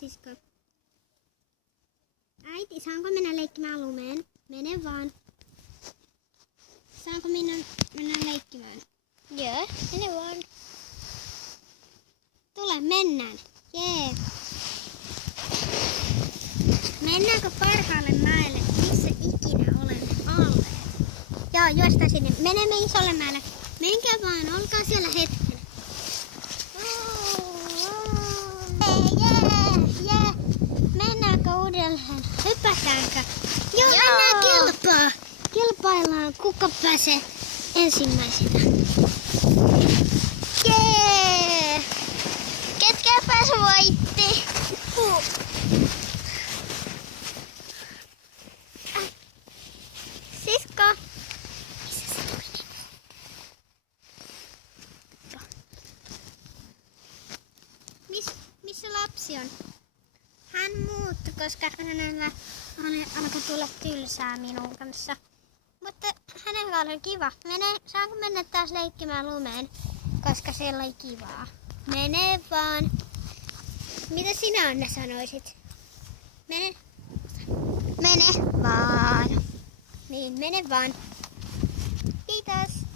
sisko. Äiti, saanko mennä leikkimään lumeen? Mene vaan. Saanko mennä leikkimään? Joo, mene vaan. Tule, mennään. Jee. Mennäänkö parhaalle mäelle, missä ikinä olemme olleet? Joo, juosta sinne. Menemme isolle mäelle. Menkää vaan, olkaa siellä hetken. Jee. Mennäänkö uudelleen? Hypätäänkö? Joo, mennään kilpaa. Kilpaillaan, kuka pääsee ensimmäisenä. Jee! Ketkäpäs voitti? Sisko. Missä lapsi on? Hän muuttui, koska hänellä alkoi tulla tylsää minun kanssa. Mutta hänellä oli kiva. Saanko mennä taas leikkimään lumeen? Koska siellä oli kivaa. Mene vaan. Mitä sinä, Anna, sanoisit? Mene vaan. Niin, mene vaan. Kiitos.